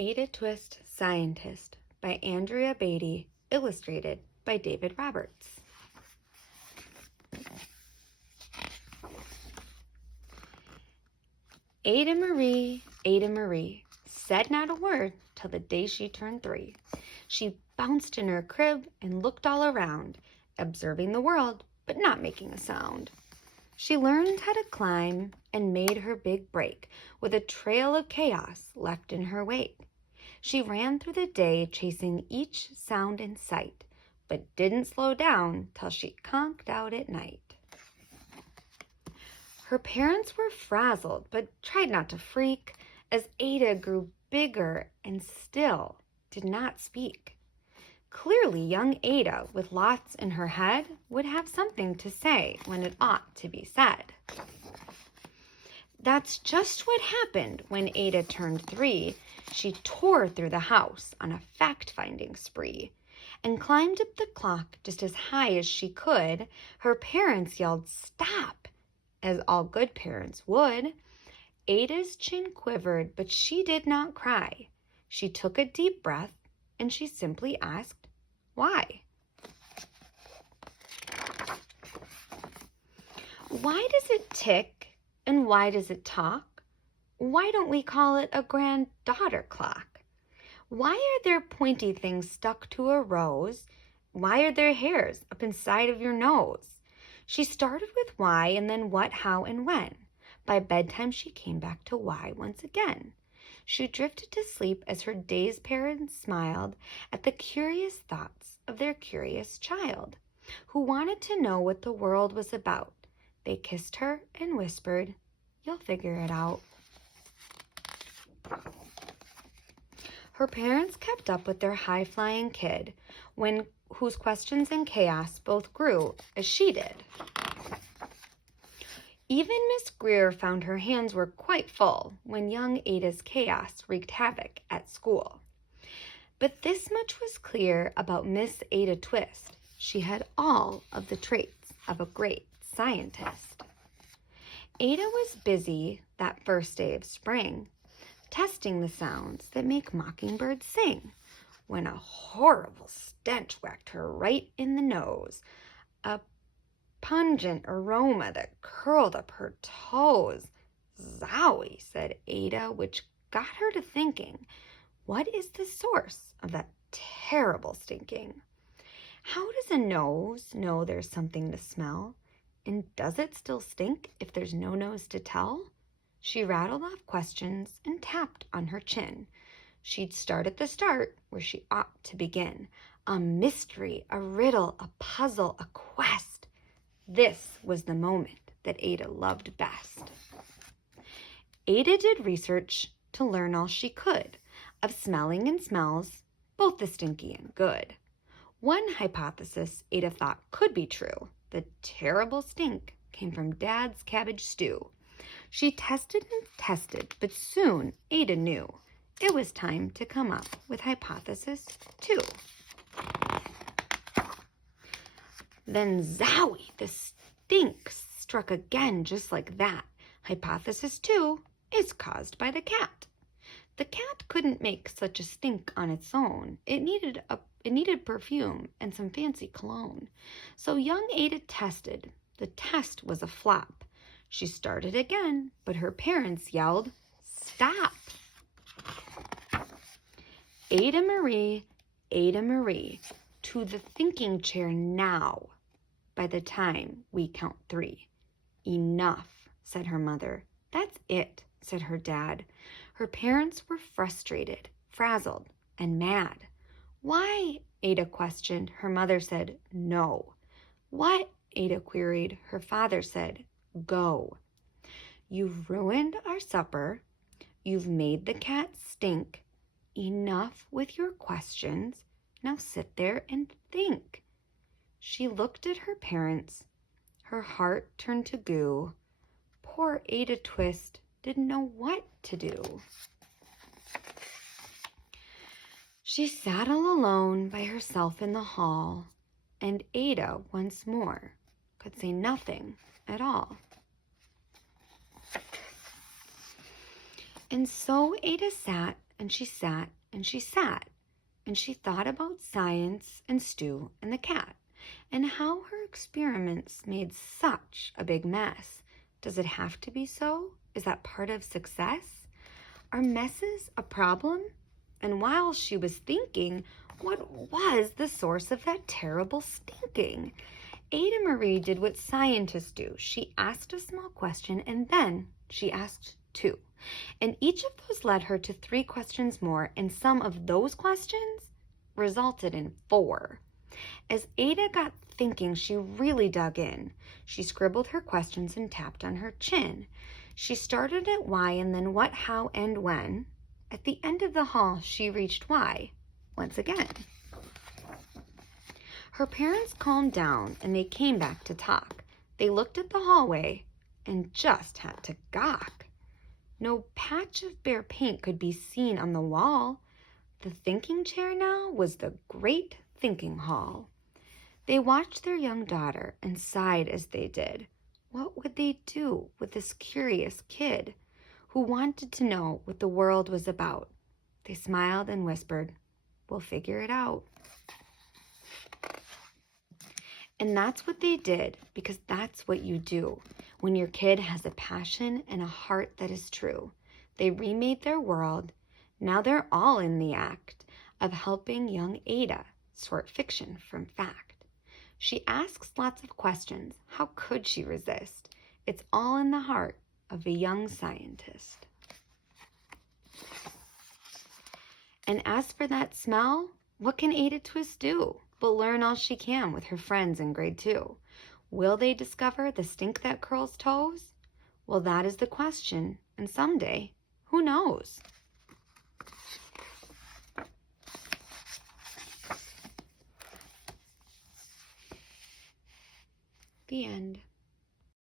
Ada Twist, Scientist by Andrea Beaty, illustrated by David Roberts. Ada Marie, said not a word till the day she turned 3. She bounced in her crib and looked all around, observing the world, but not making a sound. She learned how to climb and made her big break with a trail of chaos left in her wake. She ran through the day chasing each sound in sight, but didn't slow down till she conked out at night. Her parents were frazzled, but tried not to freak as Ada grew bigger and still did not speak. Clearly, young Ada, with lots in her head, would have something to say when it ought to be said. That's just what happened when Ada turned 3. She tore through the house on a fact-finding spree and climbed up the clock just as high as she could. Her parents yelled, "Stop!" as all good parents would. Ada's chin quivered, but she did not cry. She took a deep breath and she simply asked, "Why?" Why does it tick and why does it talk? Why don't we call it a granddaughter clock? Why are there pointy things stuck to a rose? Why are there hairs up inside of your nose? She started with why and then what, how, and when. By bedtime, she came back to why once again. She drifted to sleep as her dazed parents smiled at the curious thoughts of their curious child, who wanted to know what the world was about. They kissed her and whispered, "You'll figure it out." Her parents kept up with their high-flying kid, whose questions and chaos both grew as she did. Even Miss Greer found her hands were quite full when young Ada's chaos wreaked havoc at school. But this much was clear about Miss Ada Twist. She had all of the traits of a great scientist. Ada was busy that first day of spring, testing the sounds that make mockingbirds sing, when a horrible stench whacked her right in the nose, a pungent aroma that curled up her toes. "Zowie," said Ada, which got her to thinking, what is the source of that terrible stinking? How does a nose know there's something to smell? And does it still stink if there's no nose to tell? She rattled off questions and tapped on her chin. She'd start at the start where she ought to begin. A mystery, a riddle, a puzzle, a quest. This was the moment that Ada loved best. Ada did research to learn all she could of smelling and smells, both the stinky and good. One hypothesis Ada thought could be true. The terrible stink came from Dad's cabbage stew. She tested and tested, but soon Ada knew it was time to come up with hypothesis 2. Then zowie, the stink struck again just like that. Hypothesis 2 is caused by the cat. The cat couldn't make such a stink on its own. It needed perfume and some fancy cologne. So young Ada tested. The test was a flop. She started again, but her parents yelled, "Stop!" Ada Marie, to the thinking chair now. By the time we count 3. "Enough," said her mother. "That's it," said her dad. Her parents were frustrated, frazzled, and mad. "Why?" Ada questioned. Her mother said, "No." "What?" Ada queried. Her father said, "Go. You've ruined our supper. You've made the cat stink. Enough with your questions. Now sit there and think." She looked at her parents. Her heart turned to goo. Poor Ada Twist didn't know what to do. She sat all alone by herself in the hall, and Ada once more could say nothing at all. And so Ada sat and she sat and she sat, and she thought about science and Stu and the cat, and how her experiments made such a big mess. Does it have to be so? Is that part of success? Are messes a problem? And while she was thinking, what was the source of that terrible stinking? Ada Marie did what scientists do. She asked a small question, and then she asked two. And each of those led her to 3 questions more, and some of those questions resulted in 4. As Ada got thinking, she really dug in. She scribbled her questions and tapped on her chin. She started at why and then what, how, and when. At the end of the hall, she reached why once again. Her parents calmed down and they came back to talk. They looked at the hallway and just had to gawk. No patch of bare paint could be seen on the wall. The thinking chair now was the great thinking hall. They watched their young daughter and sighed as they did. What would they do with this curious kid who wanted to know what the world was about? They smiled and whispered, "We'll figure it out." And that's what they did, because that's what you do when your kid has a passion and a heart that is true. They remade their world. Now they're all in the act of helping young Ada sort fiction from fact. She asks lots of questions. How could she resist? It's all in the heart of a young scientist. And as for that smell, what can Ada Twist do but learn all she can with her friends in grade 2? Will they discover the stink that curls toes? Well, that is the question, and someday, who knows? The end.